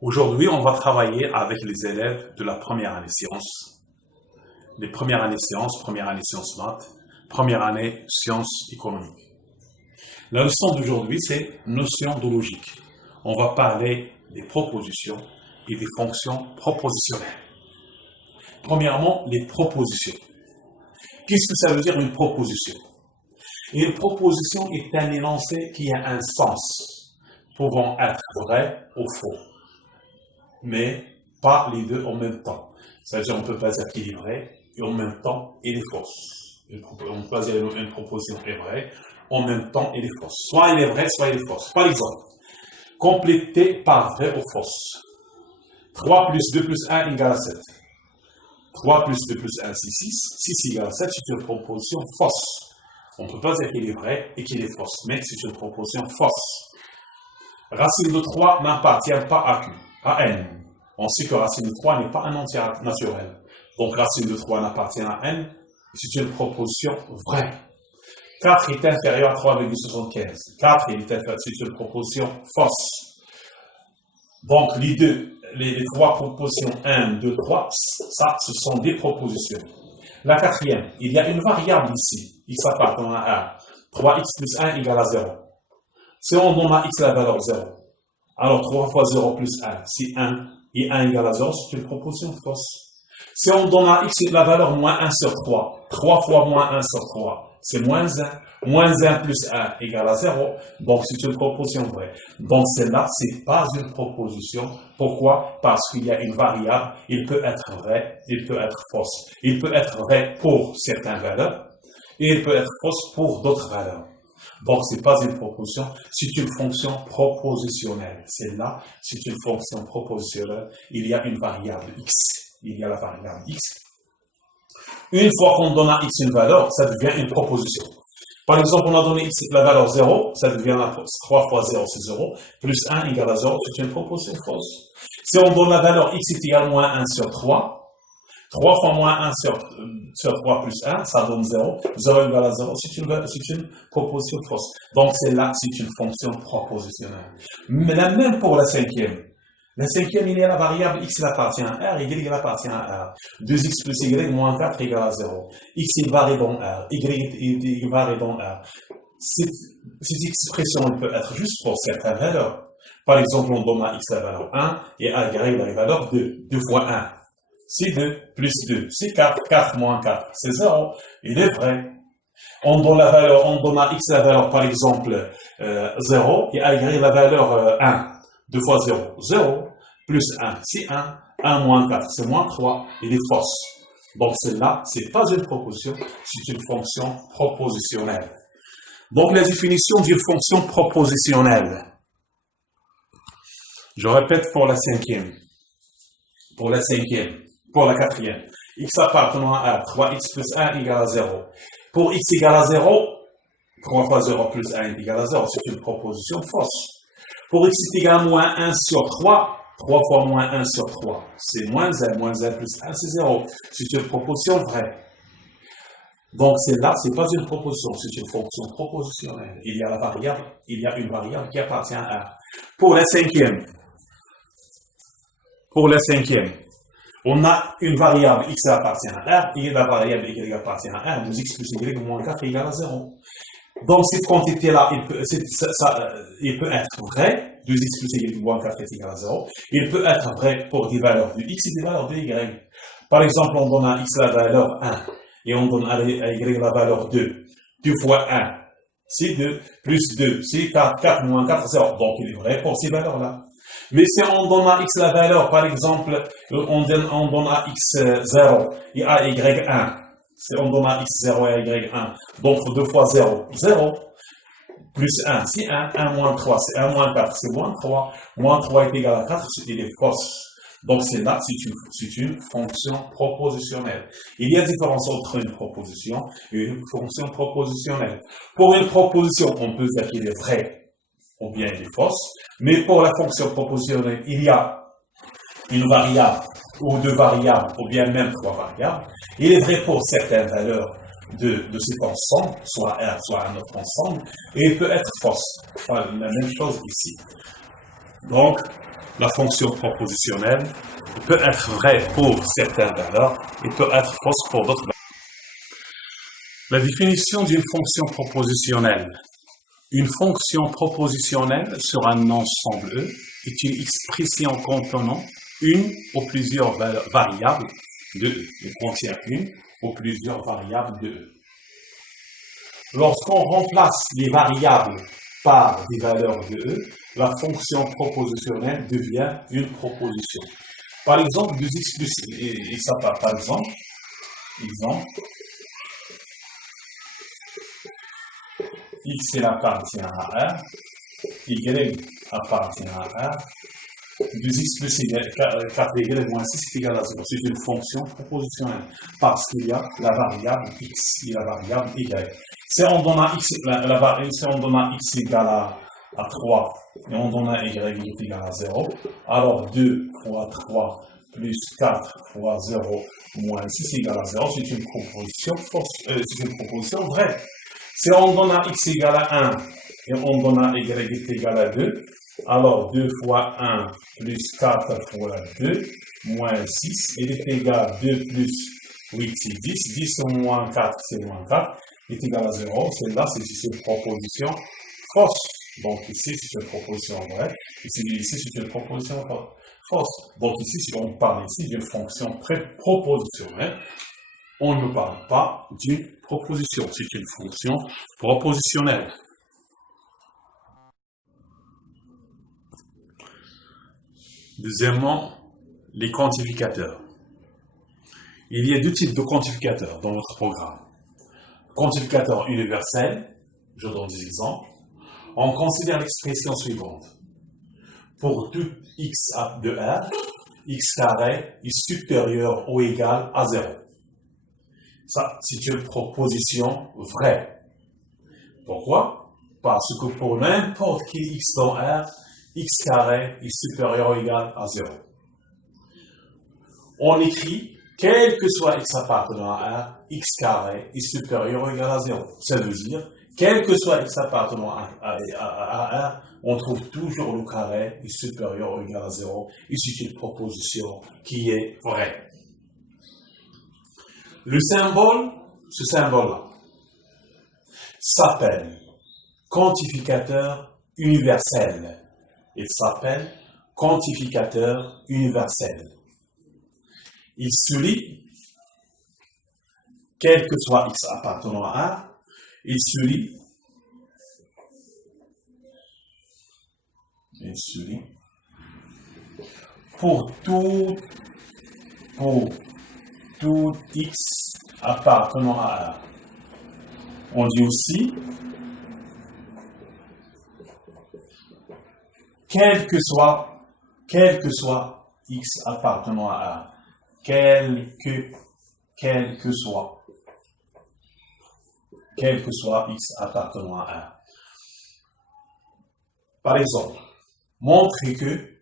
Aujourd'hui, on va travailler avec les élèves de la première année sciences. Les premières années sciences, première année sciences maths, première année sciences économiques. La leçon d'aujourd'hui, c'est notion de logique. On va parler des propositions et des fonctions propositionnelles. Premièrement, les propositions. Qu'est-ce que ça veut dire une proposition? Une proposition est un énoncé qui a un sens, pouvant être vrai ou faux, mais pas les deux en même temps. C'est-à-dire qu'on ne peut pas dire qu'il est vrai et en même temps il est fausse. On peut pas dire une proposition est vraie, en même temps il est fausse. Soit il est vrai, soit il est fausse. Par exemple, compléter par vrai ou fausse. 3 plus 2 plus 1 égale 7. 3 plus 2 plus 1, c'est 6. 6 égale 7, c'est une proposition fausse. On ne peut pas dire qu'il est vrai et qu'il est fausse, mais c'est une proposition fausse. Racine de 3 n'appartient pas à Q, à N. On sait que racine de 3 n'est pas un entier naturel. Donc racine de 3 n'appartient à N, c'est une proposition vraie. 4 est inférieur à 3,75. 4 c'est une proposition fausse. Donc les trois propositions 1, 2, 3, ça, ce sont des propositions. La quatrième, il y a une variable ici, x appartenant à 1. 3x plus 1 égale à 0. Si on donne à x la valeur 0, alors 3 fois 0 plus 1, c'est 1, et 1 égale à 0, c'est une proposition fausse. Si on donne à x la valeur moins 1 sur 3, 3 fois moins 1 sur 3, c'est moins 1. Moins 1 plus 1 égale à 0, donc c'est une proposition vraie. Donc celle-là, ce n'est pas une proposition. Pourquoi? Parce qu'il y a une variable, il peut être vrai, il peut être fausse. Il peut être vrai pour certaines valeurs, et il peut être fausse pour d'autres valeurs. Donc ce n'est pas une proposition, c'est une fonction propositionnelle. Celle-là, c'est une fonction propositionnelle. Il y a une variable x. Il y a la variable x. Une fois qu'on donne à x une valeur, ça devient une proposition. Par exemple, on a donné x la valeur 0, ça devient 3 fois 0, c'est 0, plus 1 égale à 0, c'est une proposition fausse. Si on donne la valeur x est égal à moins 1 sur 3, 3 fois moins 1 sur 3 plus 1, ça donne 0, 0 égale à 0, c'est une proposition fausse. Donc celle-là, c'est une fonction propositionnelle. Mais la même pour la cinquième. La cinquième, il y a la variable x, il appartient à R, y, il appartient à R. 2x plus y moins 4 égale à 0. X, il varie dans R, y, varie dans R. Cette expression, elle peut être juste pour certaines valeurs. Par exemple, on donne à x la valeur 1 et à y la valeur 2. 2 fois 1, c'est 2, plus 2, c'est 4. 4 moins 4, c'est 0. Il est vrai. On donne à x la valeur, par exemple, 0 et à y la valeur 1. 2 fois 0, 0, plus 1, c'est 1, 1 moins 4, c'est moins 3, il est fausse. Donc celle-là, ce n'est pas une proposition, c'est une fonction propositionnelle. Donc la définition d'une fonction propositionnelle. Je répète pour la cinquième, pour la quatrième. X appartenant à 3x plus 1 égale à 0. Pour x égale à 0, 3 fois 0 plus 1 égale à 0, c'est une proposition fausse. Pour x est égal à moins 1 sur 3, 3 fois moins 1 sur 3, c'est moins 1 plus 1, c'est 0. C'est une proposition vraie. Donc celle-là, ce n'est pas une proposition, c'est une fonction propositionnelle. Il y a une variable qui appartient à R. Pour la cinquième, on a une variable x appartient à R et la variable y appartient à R. 2x plus y moins 4 égale à 0. Donc, cette quantité-là, il peut être vrai, 2x plus y moins 4 est égal à 0. Il peut être vrai pour des valeurs de x et des valeurs de y. Par exemple, on donne à x la valeur 1 et on donne à y la valeur 2. 2 fois 1, c'est 2, plus 2, c'est 4, 4 moins 4, 0. Donc, il est vrai pour ces valeurs-là. Mais si on donne à x la valeur, par exemple, on donne à x 0 et à y 1. Si on donne à x 0 et à y 1, donc 2 fois 0, 0. Plus 1, c'est 1, 1 moins 3, c'est 1 moins 4, c'est moins 3. Moins 3 est égal à 4, il est fausse. Donc c'est là, c'est une fonction propositionnelle. Il y a différence entre une proposition et une fonction propositionnelle. Pour une proposition, on peut dire qu'il est vrai ou bien il est fausse, mais pour la fonction propositionnelle, il y a une variable ou deux variables ou bien même trois variables. Il est vrai pour certaines valeurs de cet ensemble, soit R, soit un autre ensemble, et il peut être fausse. Enfin, la même chose ici. Donc, la fonction propositionnelle peut être vraie pour certaines valeurs et peut être fausse pour d'autres valeurs. La définition d'une fonction propositionnelle. Une fonction propositionnelle sur un ensemble E est une expression contenant une ou plusieurs variables de E. Elle contient une ou plusieurs variables de E. Lorsqu'on remplace les variables par des valeurs de E, la fonction propositionnelle devient une proposition. Par exemple, 2x plus, et ça par exemple, x il appartient à R, y appartient à R, 2x plus 4y moins 6 est égal à 0. C'est une fonction propositionnelle parce qu'il y a la variable x et la variable y. Si on donne à x, si on donne à x égale à 3 et on donne à y est égal à 0, alors 2 fois 3 plus 4 fois 0 moins 6 égale à 0, c'est une proposition fausse, c'est une proposition vraie. Si on donne à x égale à 1 et on donne à y est égal à 2, alors 2 fois 1 plus 4 fois 2 moins 6, il est égal à 2 plus 8, c'est 10. 10 moins 4, c'est moins 4, est égal à 0. Celle-là, c'est une proposition fausse. Donc ici, c'est une proposition vraie. Ici, c'est une proposition fausse. Donc ici, si on parle ici d'une fonction très propositionnelle, on ne parle pas d'une proposition. C'est une fonction propositionnelle. Deuxièmement, les quantificateurs. Il y a deux types de quantificateurs dans notre programme. Quantificateur universel, je donne des exemples. On considère l'expression suivante. Pour tout x de R, x carré est supérieur ou égal à 0. Ça, c'est une proposition vraie. Pourquoi? Parce que pour n'importe quel x dans R, x carré est supérieur ou égal à 0. On écrit, quel que soit x appartenant à R, x carré est supérieur ou égal à 0. Ça veut dire, quel que soit x appartenant à R, on trouve toujours le carré est supérieur ou égal à 0. Et c'est une proposition qui est vraie. Le symbole, ce symbole-là, s'appelle quantificateur universel. Il s'appelle quantificateur universel. Il souligne, quel que soit x appartenant à A, il souligne, pour tout x appartenant à A. On dit aussi, quel que soit x appartenant à A, quel que soit x appartenant à A. Par exemple, montrer que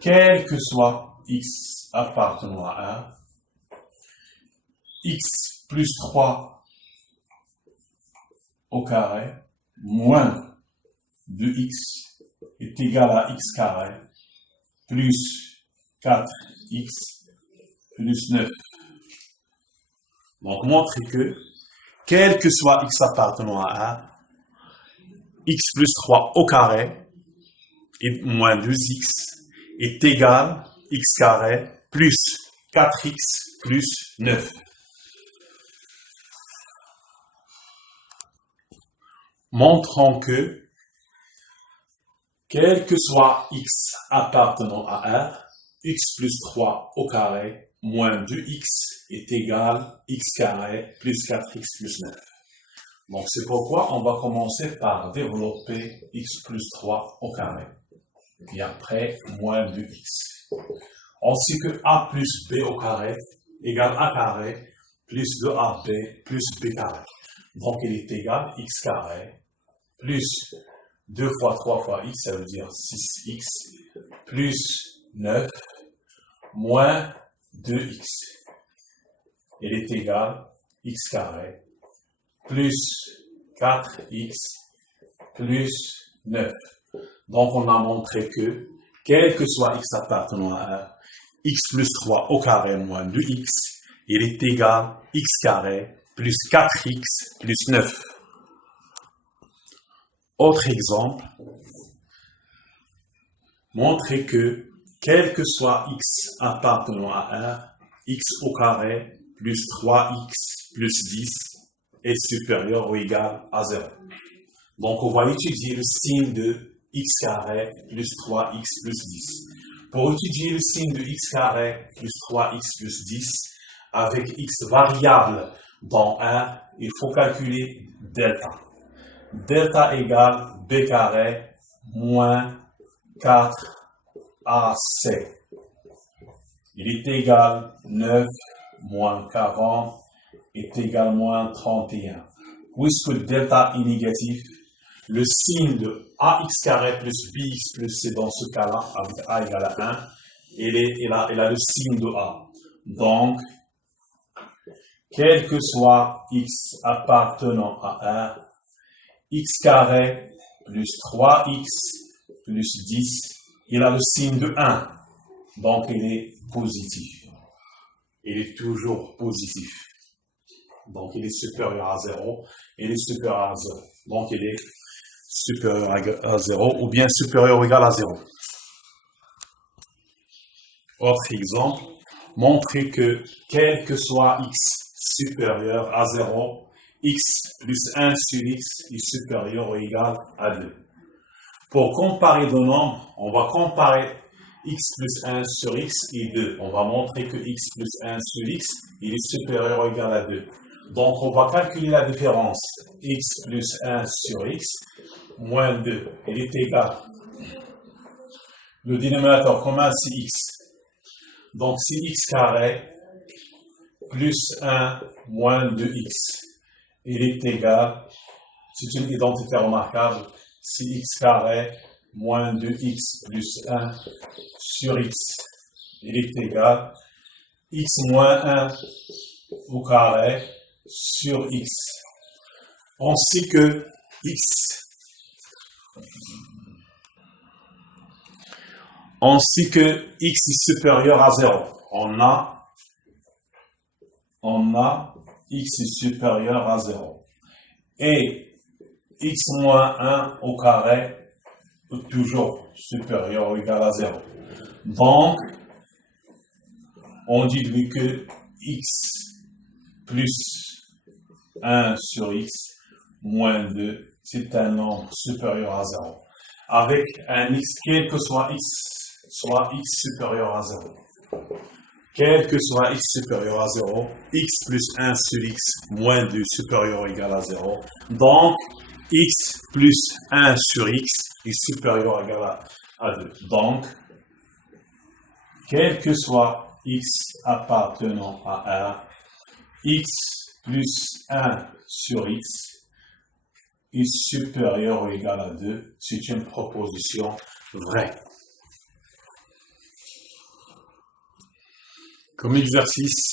quel que soit x appartenant à A, x plus 3 au carré moins 2x est égal à x carré plus 4x plus 9. Donc, montrer que, quel que soit x appartenant à A, x plus 3 au carré et moins 2x est égal à x carré plus 4x plus 9. montrons que, quel que soit x appartenant à R, x plus 3 au carré moins 2x est égal x carré plus 4x plus 9. Donc c'est pourquoi on va commencer par développer x plus 3 au carré. Et après, moins 2x. Ainsi que a plus b au carré égale a carré plus 2ab plus b carré. Donc il est égal x carré plus 2 fois 3 fois x, ça veut dire 6x, plus 9, moins 2x. Il est égal x carré plus 4x plus 9. Donc on a montré que, quel que soit x appartenant à R, x plus 3 au carré moins 2x, il est égal x carré plus 4x plus 9. Autre exemple, montrer que, quel que soit x appartenant à R, x au carré plus 3x plus 10 est supérieur ou égal à 0. Donc, on va étudier le signe de x carré plus 3x plus 10. Pour étudier le signe de x carré plus 3x plus 10, avec x variable dans R, il faut calculer delta. Delta égale b carré moins 4ac. Il est égal 9 moins 40 est égal moins 31. Puisque delta est négatif, le signe de ax carré plus bx plus c dans ce cas-là, avec a égale à 1, il a le signe de a. Donc, quel que soit x appartenant à R, x carré plus 3x plus 10, il a le signe de 1. Donc, il est positif. Il est toujours positif. Donc, il est supérieur à 0. Il est supérieur à 0. Donc, il est supérieur à 0 ou bien supérieur ou égal à 0. Autre exemple, montrer que, quel que soit x supérieur à 0, x plus 1 sur x est supérieur ou égal à 2. Pour comparer deux nombres, on va comparer x plus 1 sur x et 2. On va montrer que x plus 1 sur x il est supérieur ou égal à 2. Donc, on va calculer la différence. X plus 1 sur x moins 2. Il est égal. Le dénominateur commun, c'est x. Donc, c'est x carré plus 1 moins 2x. Il est égal, c'est une identité remarquable, c'est x carré moins 2x plus 1 sur x. Il est égal x moins 1 au carré sur x. Ainsi que x est supérieur à 0. On a x est supérieur à 0. Et x moins 1 au carré est toujours supérieur ou égal à 0. Donc, on dit que x plus 1 sur x moins 2, c'est un nombre supérieur à 0. Avec un x, quel que soit x supérieur à 0. Quel que soit x supérieur à 0, x plus 1 sur x moins 2 supérieur ou égal à 0. Donc, x plus 1 sur x est supérieur ou égal à 2. Donc, quel que soit x appartenant à R, x plus 1 sur x est supérieur ou égal à 2. C'est une proposition vraie. Comme exercice,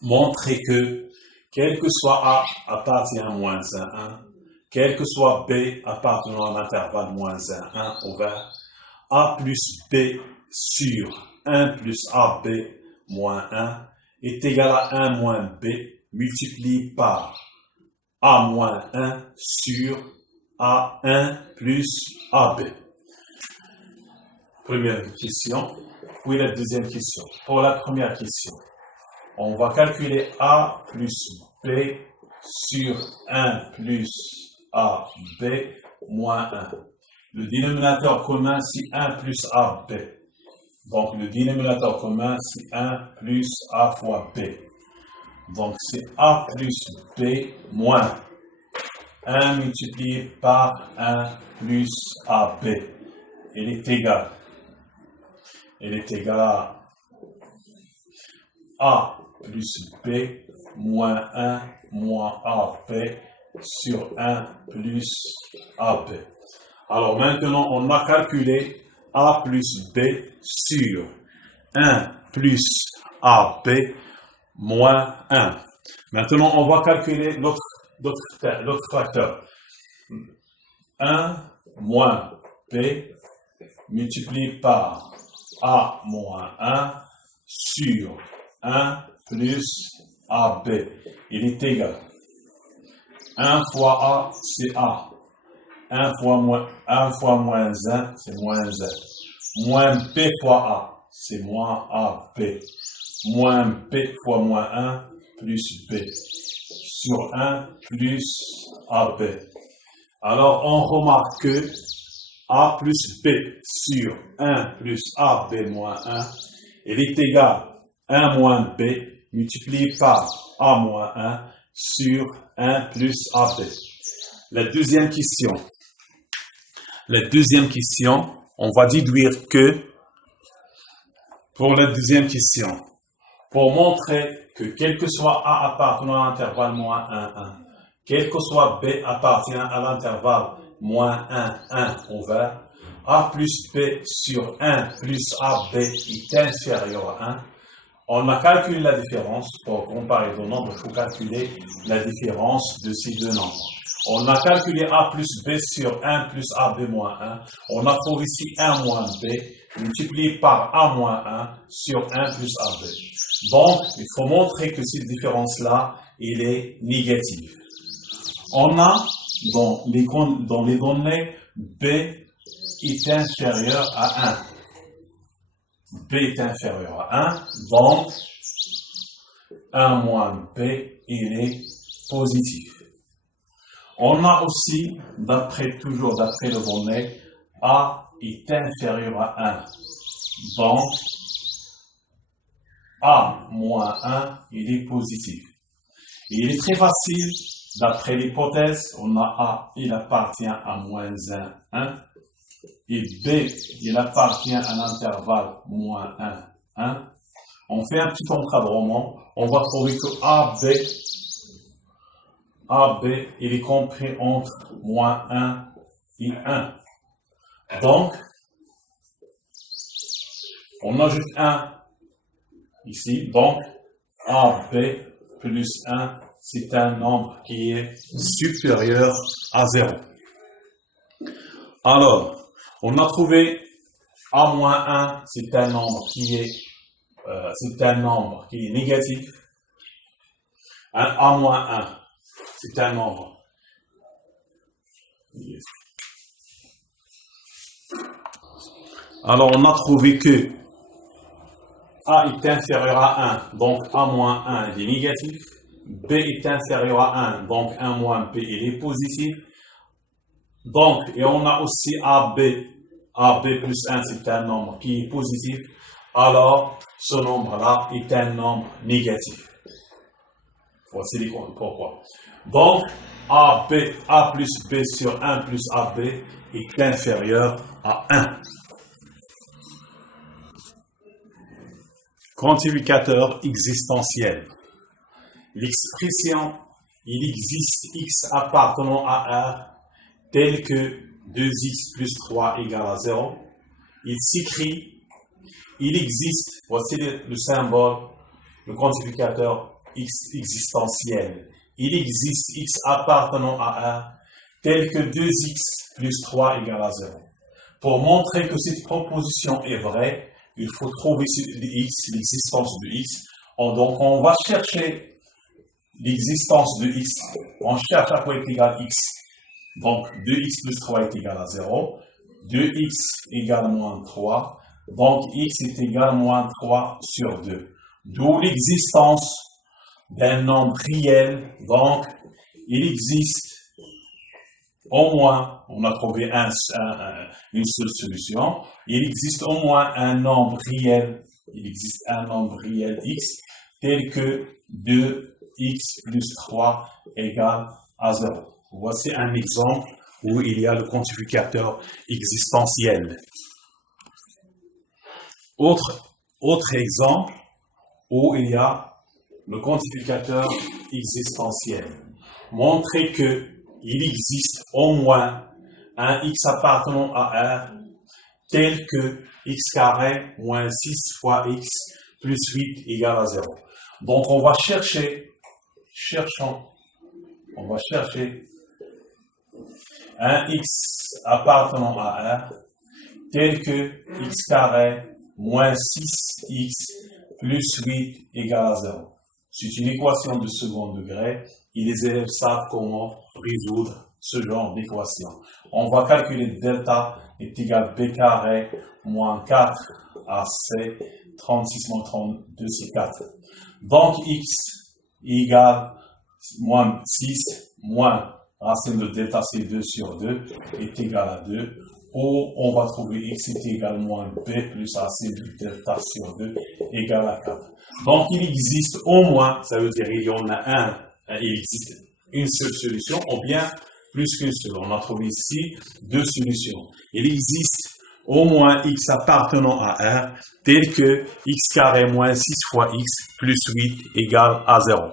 montrer que, quel que soit A appartient à moins 1, quel que soit B appartenant à l'intervalle moins 1 ouvert, A plus B sur 1 plus AB moins 1 est égal à 1 moins B multiplié par A moins 1 sur A1 plus AB. Première question. Puis la deuxième question. Pour la première question, on va calculer A plus B sur 1 plus AB moins 1. Le dénominateur commun, c'est 1 plus AB. Donc, le dénominateur commun, c'est 1 plus A fois B. Donc, c'est A plus B moins 1 multiplié par 1 plus AB. Il est égal à A plus B moins 1 moins AB sur 1 plus AB. Alors maintenant, on a calculé A plus B sur 1 plus AB moins 1. Maintenant, on va calculer l'autre facteur. 1 moins B multiplié par A moins 1 sur 1 plus AB. Il est égal. 1 fois A, c'est A. 1 fois moins 1, c'est moins 1. Moins B fois A, c'est moins AB. Moins B fois moins 1, plus B. Sur 1, plus AB. Alors, on remarque que A plus B sur 1 plus AB moins 1, il est égal à 1 moins B multiplié par A moins 1 sur 1 plus AB. La deuxième question, on va déduire que, pour la deuxième question, pour montrer que quel que soit A appartenant à l'intervalle moins 1, 1, quel que soit B appartient à l'intervalle moins 1, 1 ouvert, A plus B sur 1 plus AB est inférieur à 1. On a calculé la différence. Pour comparer deux nombres, il faut calculer la différence de ces deux nombres. On a calculé A plus B sur 1 plus AB moins 1. On a trouvé ici 1 moins B multiplié par A moins 1 sur 1 plus AB. Donc, il faut montrer que cette différence-là, elle est négative. On a, dans les données, B est inférieur à 1. B est inférieur à 1, donc 1 moins B, il est positif. On a aussi, d'après le donné, A est inférieur à 1. Donc, A moins 1, il est positif. Et il est très facile, d'après l'hypothèse, on a A, il appartient à moins 1, 1. Et B, il appartient à l'intervalle moins 1, 1. On fait un petit encadrement. On va trouver que AB, il est compris entre moins 1 et 1. Donc, on ajoute 1 ici. Donc, AB plus 1, c'est un nombre qui est supérieur à 0. Alors, on a trouvé A-1, c'est un nombre qui est négatif. A-1, c'est un nombre négatif. Alors, on a trouvé que A est inférieur à 1, donc A-1 il est négatif. B est inférieur à 1, donc 1 moins B il est positif. Donc, et on a aussi AB plus 1, c'est un nombre qui est positif. Alors, ce nombre-là est un nombre négatif. Voici pourquoi. Donc, A plus B sur 1 plus AB est inférieur à 1. Quantificateur existentiel. L'expression « il existe x appartenant à R » tel que 2x plus 3 égale à 0, il s'écrit, il existe, voici le symbole, le quantificateur existentiel. Il existe x appartenant à R tel que 2x plus 3 égale à 0. Pour montrer que cette proposition est vraie, il faut trouver l'existence de x. Donc on va chercher l'existence de x. On cherche à quoi est égal x. Donc, 2x plus 3 est égal à 0. 2x égale moins 3. Donc, x est égal à moins 3 sur 2. D'où l'existence d'un nombre réel. Donc, il existe au moins, on a trouvé une seule solution, il existe au moins un nombre réel, il existe un nombre réel x, tel que 2x plus 3 égale à 0. Voici un exemple où il y a le quantificateur existentiel. Autre exemple où il y a le quantificateur existentiel. Montrer que il existe au moins un x appartenant à R tel que x carré moins 6 fois x plus 8 égale à 0. Donc on va chercher un x appartenant à R tel que x carré moins 6x plus 8 égale à 0. C'est une équation de second degré et les élèves savent comment résoudre ce genre d'équation. On va calculer delta est égal à b carré moins 4 ac 36 moins 32 c'est 4. Donc x égale moins 6 moins racine de delta c'est 2 sur 2 est égal à 2. Ou on va trouver x est égal à moins b plus racine de delta sur 2 égale à 4. Donc il existe au moins, ça veut dire il y en a il existe une seule solution, ou bien plus qu'une seule. On a trouvé ici deux solutions. Il existe au moins x appartenant à R tel que x carré moins 6 fois x plus 8 égale à 0.